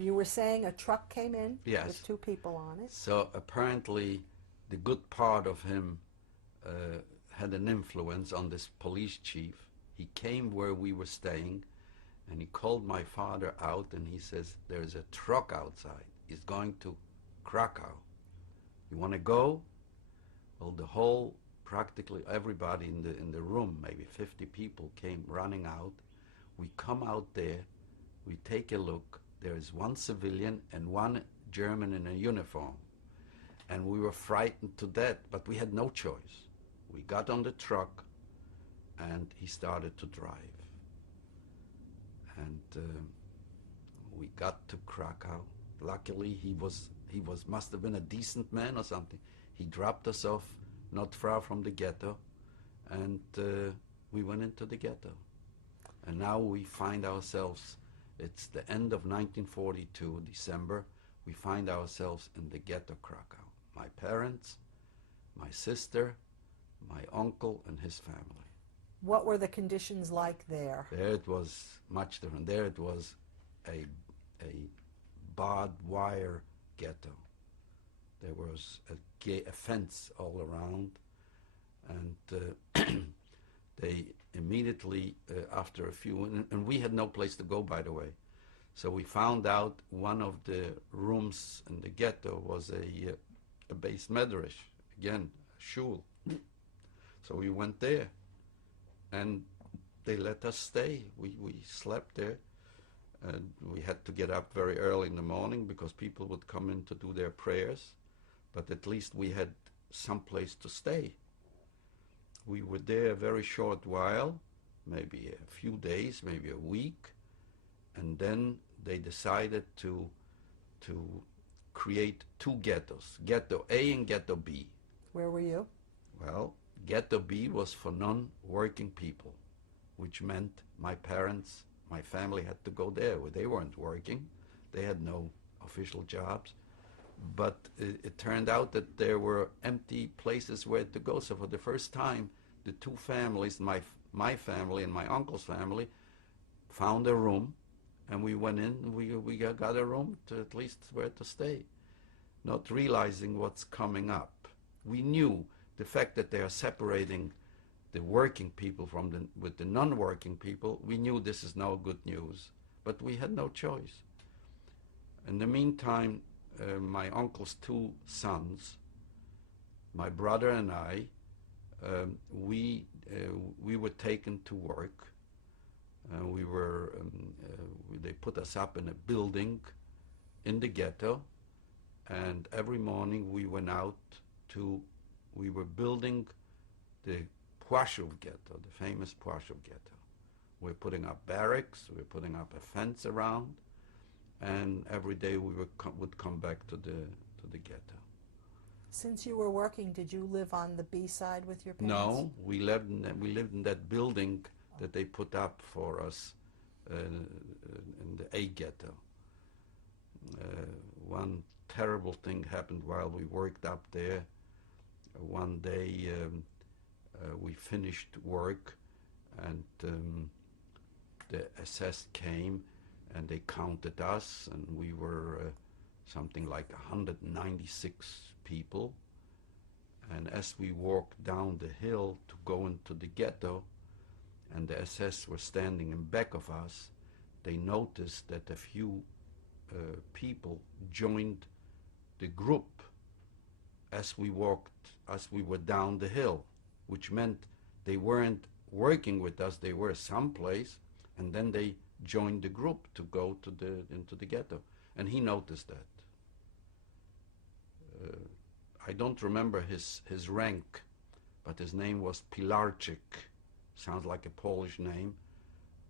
You were saying a truck came in Yes. with two people on it. So apparently the good part of him had an influence on this police chief. He came where we were staying and he called my father out and he says, there's a truck outside. He's going to Krakow. You want to go? Well, practically everybody in the room, maybe 50 people, came running out. We come out there, we take a look. There is one civilian and one German in a uniform. And we were frightened to death, but we had no choice. We got on the truck and he started to drive. And we got to Krakow. Luckily, he must have been a decent man or something. He dropped us off not far from the ghetto, and we went into the ghetto. And now we find ourselves, it's the end of 1942, December, we find ourselves in the ghetto Krakow. My parents, my sister, my uncle, and his family. What were the conditions like there? There it was much different. There it was a barbed wire ghetto. There was a fence all around, and they immediately, after a few, and we had no place to go, by the way, so we found out one of the rooms in the ghetto was a base medrash, again, a shul. So we went there, and they let us stay. We slept there, and we had to get up very early in the morning because people would come in to do their prayers, but at least we had some place to stay. We were there a very short while, maybe a few days, maybe a week, and then they decided to create two ghettos, Ghetto A and Ghetto B. Where were you? Well, Ghetto B was for non-working people, which meant my parents, my family had to go there. They weren't working. They had no official jobs. But it turned out that there were empty places where to go. So for the first time, the two families, my family and my uncle's family, found a room, and we went in and we got a room to at least where to stay, not realizing what's coming up. We knew the fact that they are separating the working people with the non-working people. We knew this is no good news, but we had no choice. In the meantime, my uncle's two sons, my brother and I, we were taken to work. They put us up in a building in the ghetto, and every morning we went out we were building the Płaszów ghetto, the famous Płaszów ghetto. We're putting up barracks, we're putting up a fence around, and every day we would come back to the ghetto. Since you were working, did you live on the B side with your parents? No, we lived in that building that they put up for us in the A ghetto. One terrible thing happened while we worked up there. One day we finished work, and the SS came and they counted us, and we were something like 196 people. And as we walked down the hill to go into the ghetto, and the SS were standing in back of us, they noticed that a few people joined the group as we were down the hill, which meant they weren't working with us, they were someplace, and then they joined the group to go into the ghetto. And he noticed that. I don't remember his rank, but his name was Pilarczyk. Sounds like a Polish name,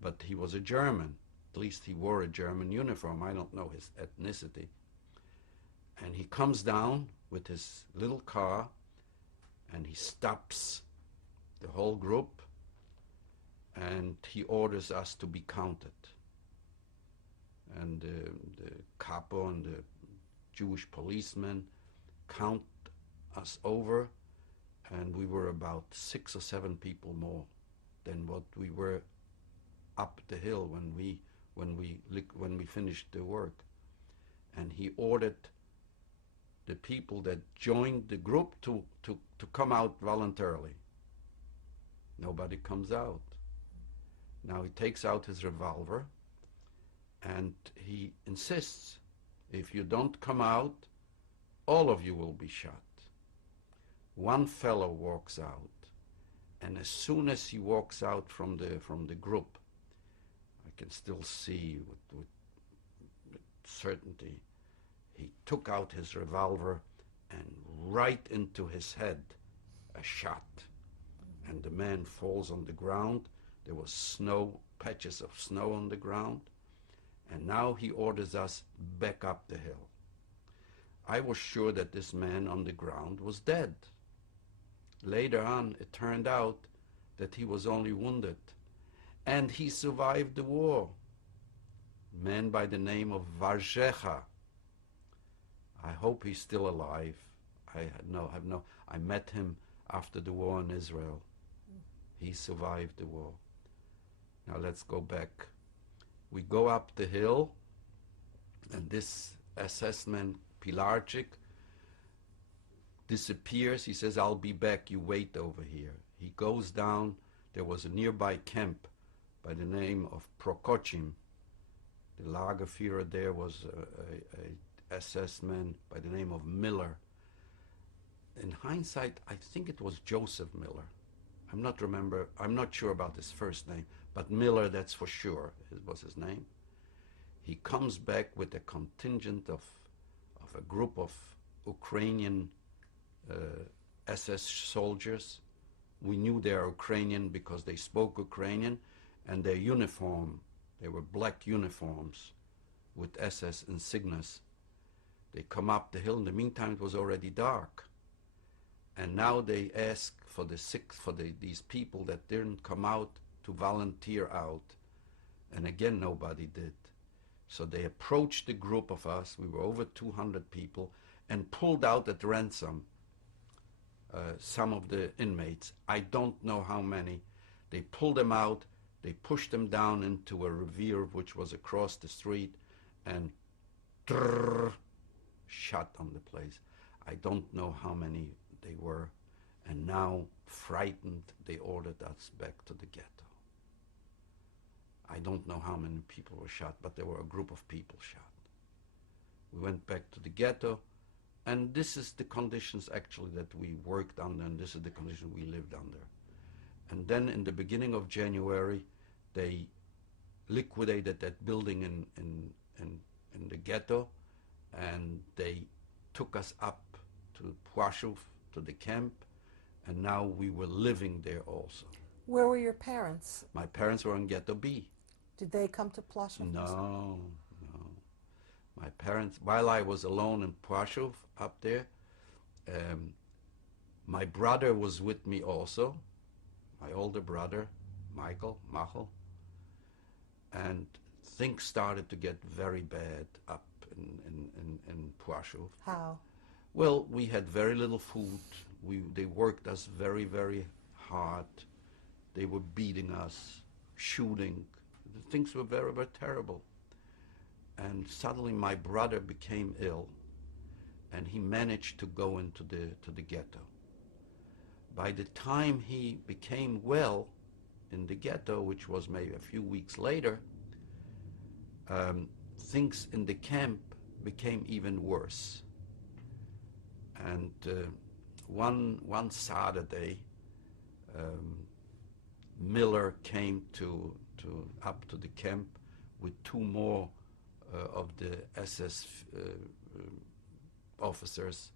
but he was a German. At least he wore a German uniform. I don't know his ethnicity. And he comes down with his little car, and he stops the whole group, and he orders us to be counted. And the capo and the Jewish policemen count us over, and we were about 6 or 7 people more than what we were up the hill when we finished the work. and he ordered the people that joined the group to come out voluntarily. Nobody comes out. Now he takes out his revolver and he insists, if you don't come out, all of you will be shot. One fellow walks out, and as soon as he walks out from the group, I can still see with certainty, he took out his revolver and right into his head, a shot. And the man falls on the ground. There was snow, patches of snow on the ground. And now he orders us back up the hill. I was sure that this man on the ground was dead. Later on, it turned out that he was only wounded. And he survived the war. A man by the name of Varzecha. I hope he's still alive. I met him after the war in Israel. He survived the war. Now let's go back. We go up the hill, and this SS man, Pilarczyk, disappears. He says, I'll be back, you wait over here. He goes down. There was a nearby camp by the name of Prokochim. The Lagerführer there was a SS man by the name of Miller. In hindsight, I think it was Joseph Miller. I'm not sure about his first name, but Miller, that's for sure, was his name. He comes back with a contingent of a group of Ukrainian SS soldiers. We knew they are Ukrainian because they spoke Ukrainian, and their uniform, they were black uniforms with SS insignias. They come up the hill. In the meantime, it was already dark. And now they ask for these people that didn't come out to volunteer out. And again, nobody did. So they approached the group of us, we were over 200 people, and pulled out at ransom some of the inmates. I don't know how many. They pulled them out, they pushed them down into a ravine which was across the street, and shot on the place. I don't know how many they were, and now, frightened, they ordered us back to the ghetto. I don't know how many people were shot, but there were a group of people shot. We went back to the ghetto, and this is the conditions actually that we worked under, and this is the condition we lived under. And then in the beginning of January, they liquidated that building in the ghetto, and they took us up to Płaszów, to the camp, and now we were living there also. Where were your parents? My parents were in Ghetto B. Did they come to Płaszów? No. My parents, while I was alone in Płaszów up there, my brother was with me also, my older brother, Michael, and things started to get very bad up in Płaszów. How? Well, we had very little food. They worked us very, very hard. They were beating us, shooting. Things were very, very terrible. And suddenly my brother became ill, and he managed to go into the ghetto. By the time he became well in the ghetto, which was maybe a few weeks later, things in the camp became even worse. And one Saturday, Miller came up to the camp with two more of the SS officers.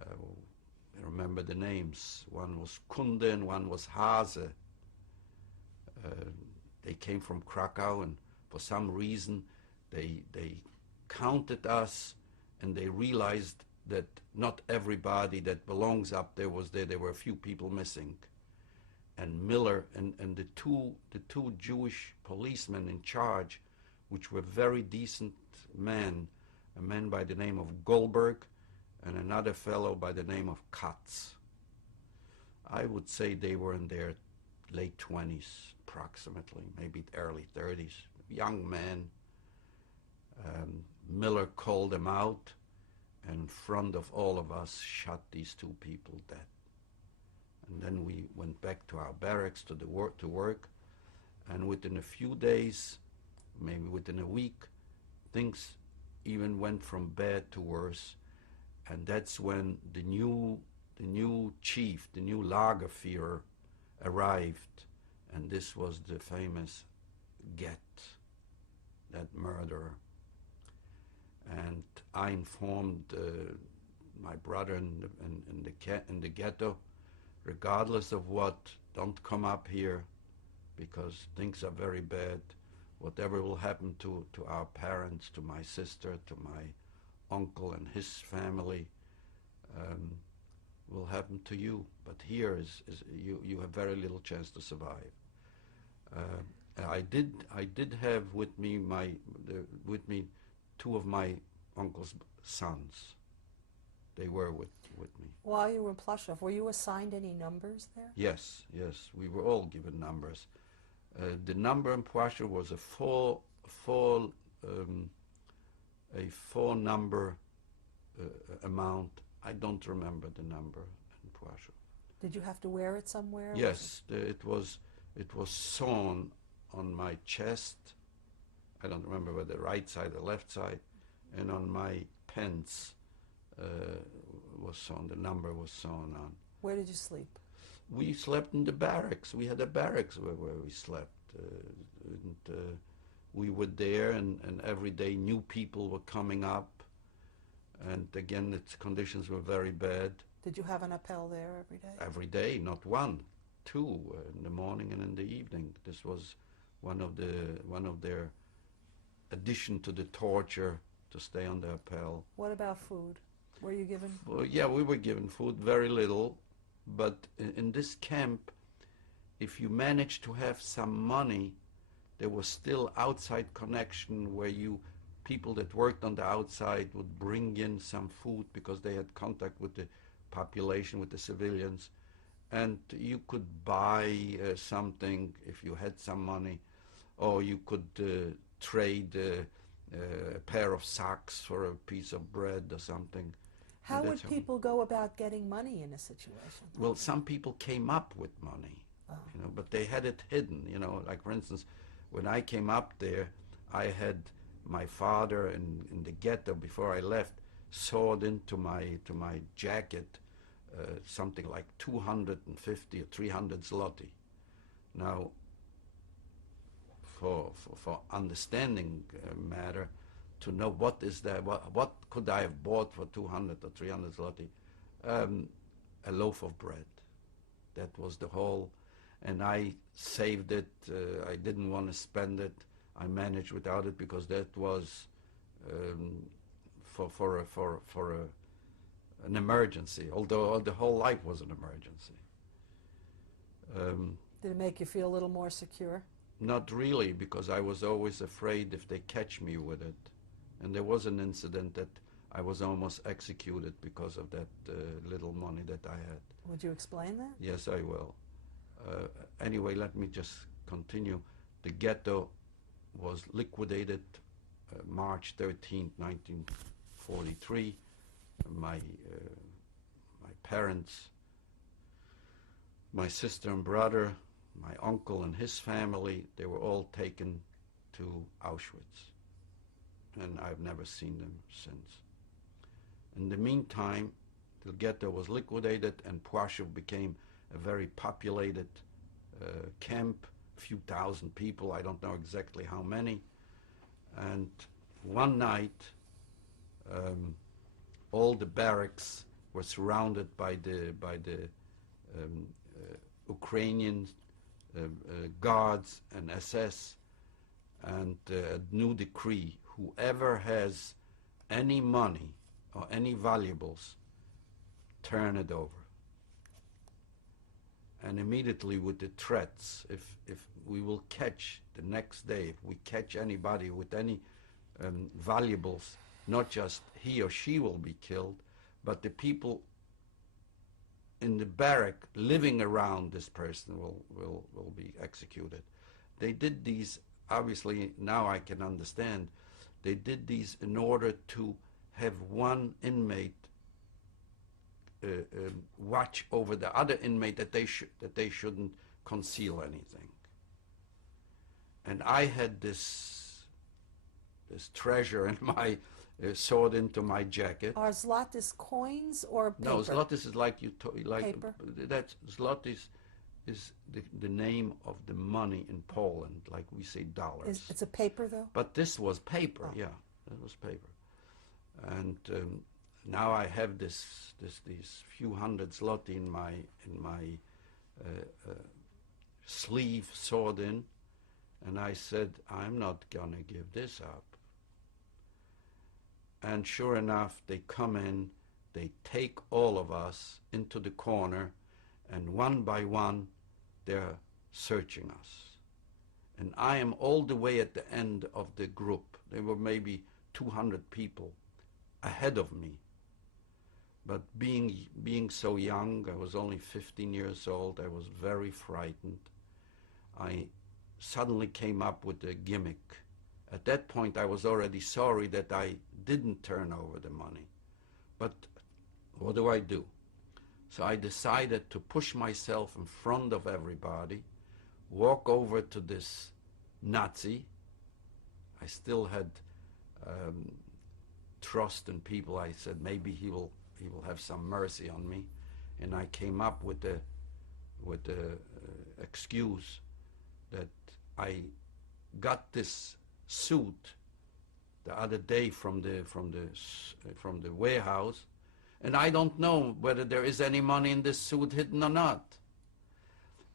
I remember the names. One was Kunde and one was Hase. They came from Krakow, and for some reason they counted us, and they realized that not everybody that belongs up there was there. There were a few people missing. And Miller and the two Jewish policemen in charge, which were very decent men, a man by the name of Goldberg and another fellow by the name of Katz. I would say they were in their late 20s approximately, maybe early 30s, young men. Miller called them out, and in front of all of us shot these two people dead. And then we went back to our barracks to work, and within a few days, maybe within a week, things even went from bad to worse. And that's when the new chief, the new Lagerführer, arrived, and this was the famous Get, that murderer. And I informed my brother in the ghetto, regardless of what, don't come up here because things are very bad. Whatever will happen to our parents, to my sister, to my uncle and his family, will happen to you. But here you have very little chance to survive. I did have with me two of my uncle's sons. They were with me. While you were in Ploshov, were you assigned any numbers there? Yes, we were all given numbers. The number in Ploshov was a four number amount. I don't remember the number in Ploshov. Did you have to wear it somewhere? Yes, it was sewn on my chest. I don't remember whether the right side or left side, and on my pants was sewn. The number was sewn on. Where did you sleep? We slept in the barracks. We had a barracks where we slept. We were there, and every day new people were coming up. And again, its conditions were very bad. Did you have an appel there every day? Every day, not one, two, in the morning and in the evening. This was one of their addition to the torture to stay on the appel. What about food? Were you given? Well, yeah, we were given food, very little. But in this camp, if you managed to have some money, there was still outside connection where people that worked on the outside would bring in some food because they had contact with the population, with the civilians, and you could buy something if you had some money, or you could trade a pair of socks for a piece of bread or something. How would people go about getting money in a situation? Well, some people came up with money, but they had it hidden. Like for instance, when I came up there, I had my father in the ghetto before I left sewed into my jacket something like 250 or 300 zloty. Now, for understanding matter, to know what is that, what could I have bought for 200 or 300 zloty? A loaf of bread. That was the whole, and I saved it. I didn't want to spend it. I managed without it because that was for an emergency. Although the whole life was an emergency. Did it make you feel a little more secure? Not really, because I was always afraid if they catch me with it. And there was an incident that I was almost executed because of that little money that I had. Would you explain that? Yes, I will. Anyway, let me just continue. The ghetto was liquidated March 13th, 1943. My parents, my sister and brother, my uncle and his family, they were all taken to Auschwitz. And I've never seen them since. In the meantime, the ghetto was liquidated and Ploshov became a very populated camp, a few thousand people, I don't know exactly how many. And one night, all the barracks were surrounded by the Ukrainian guards and SS, and a new decree: whoever has any money or any valuables, turn it over. And immediately with the threats, if we will catch the next day, if we catch anybody with any valuables, not just he or she will be killed, but the people in the barrack living around this person will be executed. They did these, obviously now I can understand, They did these in order to have one inmate watch over the other inmate, that they shouldn't conceal anything. And I had this treasure in my sewed into my jacket. Are zlotys coins or paper? No, zlotys is like Paper? That's zlotys is the name of the money in Poland, like we say dollars. It's a paper though? But this was paper, Oh. yeah, it was paper. And now I have these few hundred zloty in my sleeve sewed in, and I said, I'm not gonna give this up. And sure enough, they come in, they take all of us into the corner, and one by one, they're searching us. And I am all the way at the end of the group. There were maybe 200 people ahead of me. But being so young, I was only 15 years old, I was very frightened. I suddenly came up with a gimmick. At that point, I was already sorry that I didn't turn over the money. But what do? So I decided to push myself in front of everybody, walk over to this Nazi. I still had trust in people. I said maybe he will have some mercy on me, and I came up with the excuse that I got this suit the other day from the warehouse, and I don't know whether there is any money in this suit hidden or not.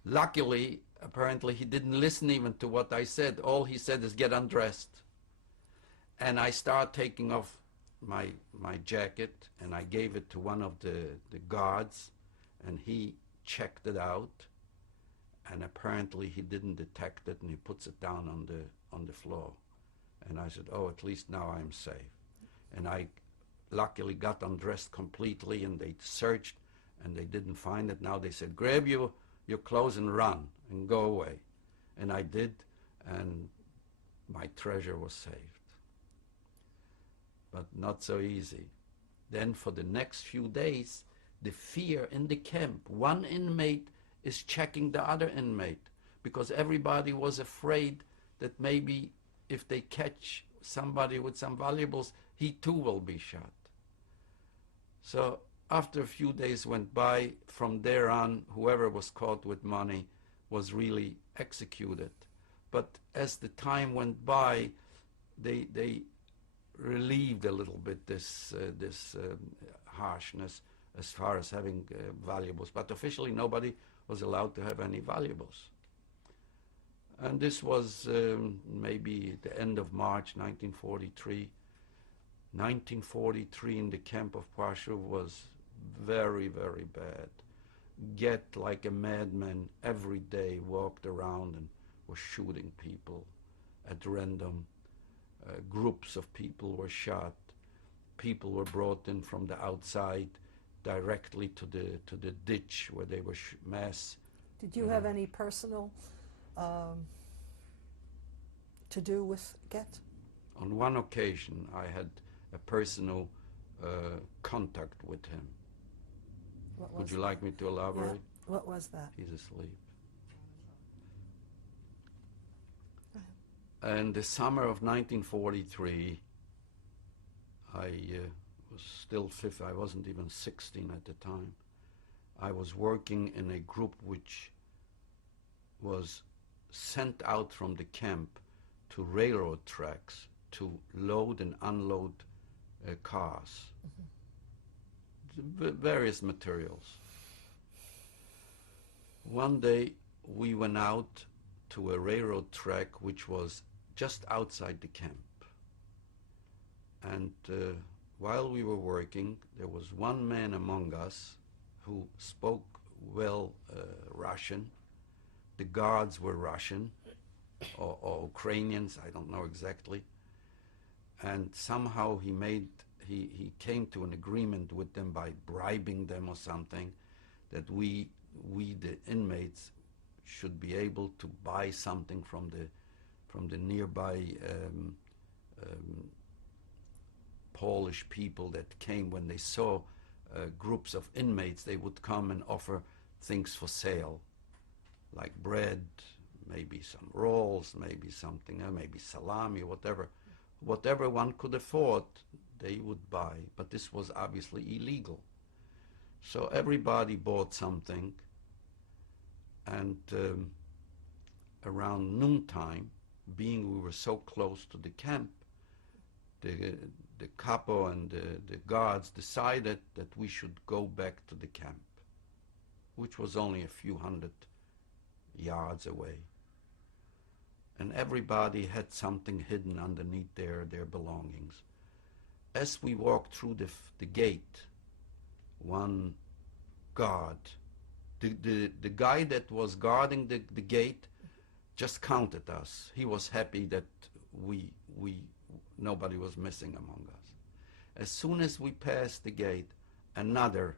Luckily, apparently he didn't listen even to what I said. All he said is get undressed. And I start taking off my jacket, and I gave it to one of the guards, and he checked it out, and apparently he didn't detect it, and he puts it down on the floor. And I said, oh, at least now I'm safe. And I luckily got undressed completely, and they searched, and they didn't find it. Now they said, grab your clothes and run and go away. And I did, and my treasure was saved. But not so easy. Then for the next few days, the fear in the camp. One inmate is checking the other inmate, because everybody was afraid that maybe if they catch somebody with some valuables, he too will be shot. So after a few days went by, from there on, whoever was caught with money was really executed. But as the time went by, they relieved a little bit this harshness as far as having valuables. But officially, nobody was allowed to have any valuables. And this was maybe the end of March 1943. 1943 in the camp of Płaszów was very, very bad. Get like a madman every day, walked around and was shooting people at random. Groups of people were shot. People were brought in from the outside directly to the ditch where they were mass. Did you have any personal to do with Get? On one occasion, I had a personal contact with him. Would you like me to elaborate? Yeah. What was that? He's asleep. In the summer of 1943, I was still I wasn't even 16 at the time. I was working in a group which was sent out from the camp to railroad tracks to load and unload cars, various materials. One day we went out to a railroad track which was just outside the camp. And while we were working, there was one man among us who spoke well Russian. The guards were Russian or Ukrainians, I don't know exactly. And somehow he came to an agreement with them by bribing them or something, that we the inmates should be able to buy something from the nearby Polish people that came when they saw groups of inmates. They would come and offer things for sale, like bread, maybe some rolls, maybe something, maybe salami, whatever. Whatever one could afford, they would buy. But this was obviously illegal. So everybody bought something, and around noontime, being we were so close to the camp, the capo and the guards decided that we should go back to the camp, which was only a few hundred yards away. And everybody had something hidden underneath their belongings. As we walked through the gate, one guard, the guy that was guarding the gate, just counted us. He was happy that nobody was missing among us. As soon as we passed the gate, another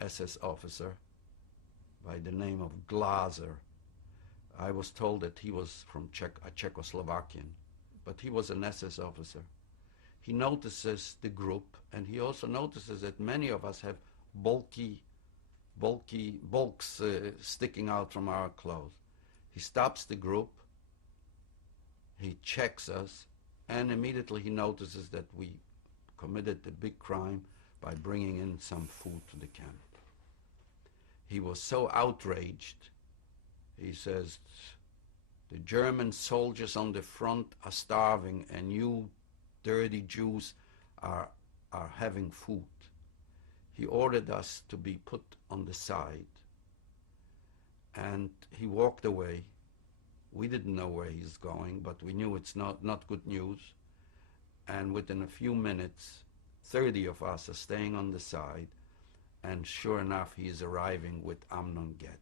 SS officer by the name of Glaser, I was told that he was from Czechoslovakian, but he was an SS officer. He notices the group, and he also notices that many of us have bulks sticking out from our clothes. He stops the group, he checks us, and immediately he notices that we committed a big crime by bringing in some food to the camp. He was so outraged, he says, the German soldiers on the front are starving and you dirty Jews are having food. He ordered us to be put on the side, and he walked away. We didn't know where he's going, but we knew it's not good news. And within a few minutes, 30 of us are staying on the side, and sure enough, he is arriving with Amnon Get.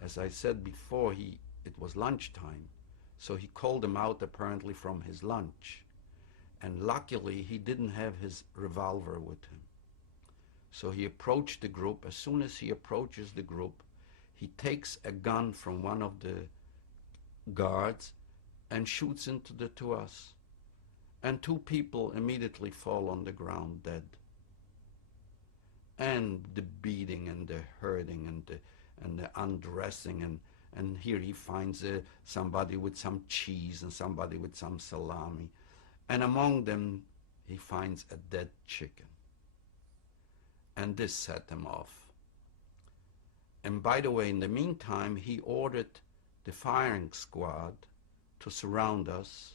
As I said before, it was lunchtime, so he called him out apparently from his lunch. And luckily, he didn't have his revolver with him. So he approached the group. As soon as he approaches the group, he takes a gun from one of the guards and shoots into the two of us. And two people immediately fall on the ground dead. And the beating and the hurting and the undressing, and here he finds somebody with some cheese and somebody with some salami. And among them, he finds a dead chicken. And this set him off. And by the way, in the meantime, he ordered the firing squad to surround us.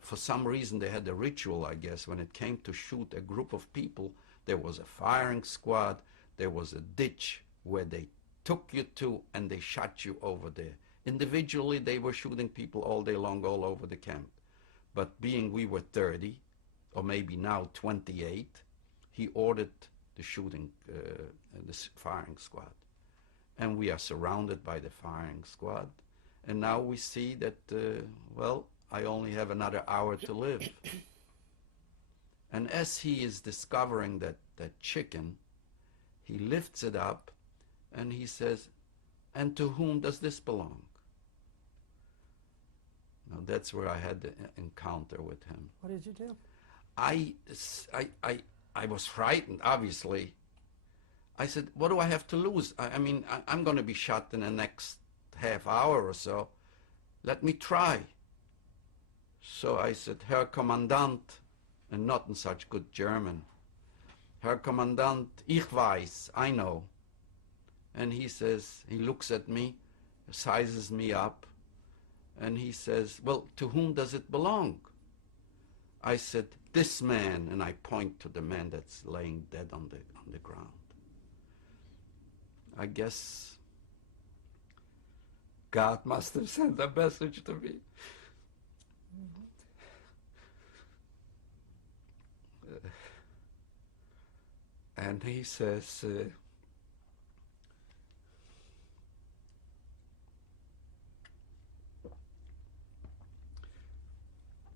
For some reason, they had a ritual, I guess. When it came to shoot a group of people, there was a firing squad, there was a ditch where they took you to, and they shot you over there. Individually, they were shooting people all day long all over the camp. But being we were 30, or maybe now 28, he ordered the shooting, the firing squad. And we are surrounded by the firing squad. And now we see that, well, I only have another hour to live. And as he is discovering that chicken, he lifts it up and he says, "And to whom does this belong?" Now that's where I had the encounter with him. What did you do? I was frightened, obviously. I said, what do I have to lose? I mean, I'm going to be shot in the next half hour or so. Let me try. So I said, Herr Kommandant, and not in such good German. Herr Kommandant, ich weiß, I know. And he says, he looks at me, sizes me up, and he says, well, to whom does it belong? I said, this man, and I point to the man that's laying dead on the ground. I guess God must have sent a message to me. And he says,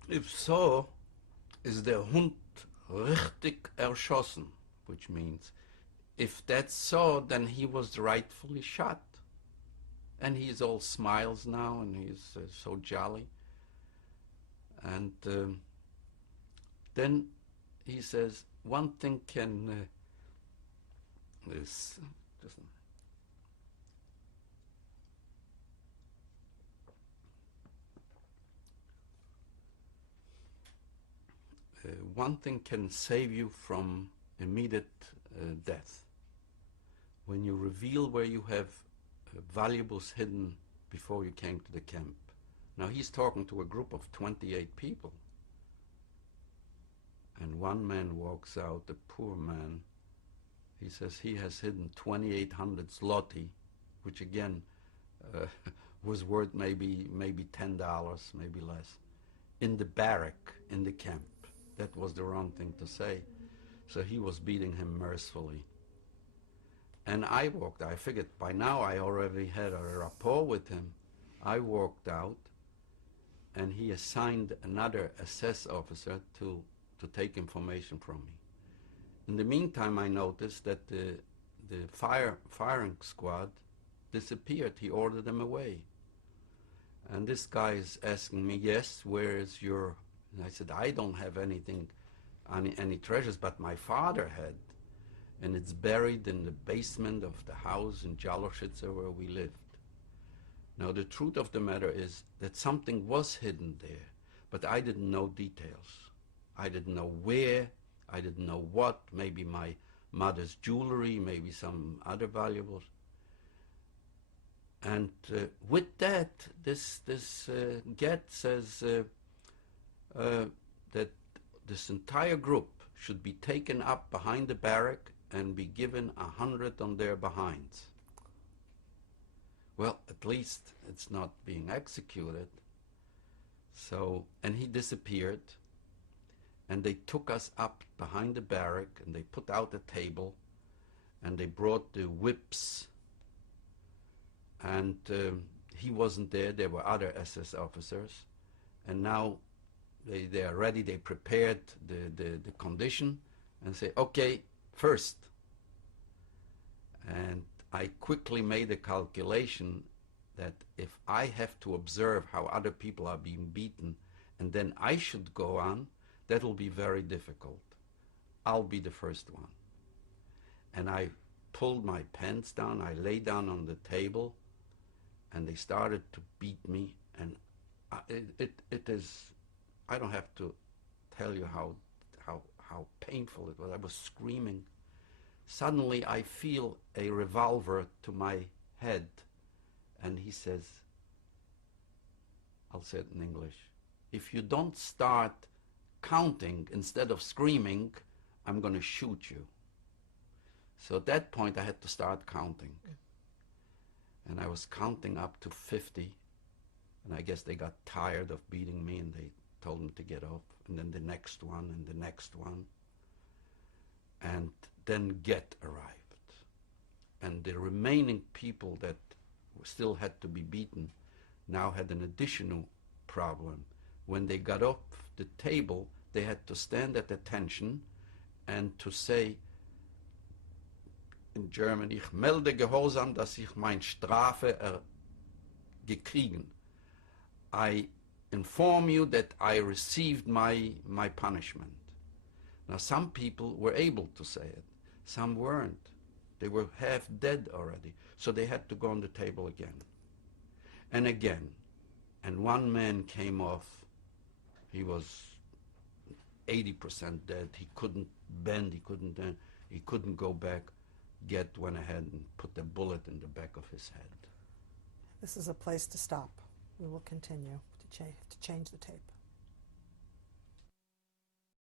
if so, is der Hund richtig erschossen, which means if that's so, then he was rightfully shot. And he's all smiles now, and he's so jolly. And then he says, one thing can this just one thing can save you from immediate death. When you reveal where you have valuables hidden before you came to the camp. Now he's talking to a group of 28 people. And one man walks out, a poor man. He says he has hidden 2,800 zloty, which again was worth maybe $10, maybe less, in the barrack, in the camp. That was the wrong thing to say. So he was beating him mercifully. And I walked out. I figured by now I already had a rapport with him. I walked out, and he assigned another SS officer to take information from me. In the meantime, I noticed that the firing squad disappeared. He ordered them away. And this guy is asking me, yes, where is your... And I said, I don't have anything, any treasures, but my father had. And it's buried in the basement of the house in Jaloshitsa where we lived. Now, the truth of the matter is that something was hidden there, but I didn't know details. I didn't know where, I didn't know what, maybe my mother's jewelry, maybe some other valuables. And with that, this Get says that this entire group should be taken up behind the barrack and be given 100 on their behinds. Well, at least it's not being executed. So, and he disappeared, and they took us up behind the barrack, and they put out a table, and they brought the whips, and he wasn't there. There were other SS officers, and now they are ready. They prepared the condition and say, okay, first. And I quickly made a calculation that if I have to observe how other people are being beaten and then I should go on, that will be very difficult. I'll be the first one. And I pulled my pants down, I lay down on the table, and they started to beat me. And it is, I don't have to tell you how painful it was. I was screaming. Suddenly I feel a revolver to my head, and he says, I'll say it in English, if you don't start counting instead of screaming, I'm going to shoot you. So at that point I had to start counting. And I was counting up to 50, and I guess they got tired of beating me and they told me to get off. And then the next one and the next one. And then Get arrived. And the remaining people that still had to be beaten now had an additional problem. When they got off the table, they had to stand at attention and to say in German, ich melde gehorsam, dass ich mein Strafe gekriegen. I inform you that I received my punishment. Now some people were able to say it, some weren't. They were half dead already, so they had to go on the table again. And again, and one man came off, he was 80% dead, he couldn't bend, he couldn't go back. Get went ahead and put the bullet in the back of his head. This is a place to stop. We will continue to change the tape.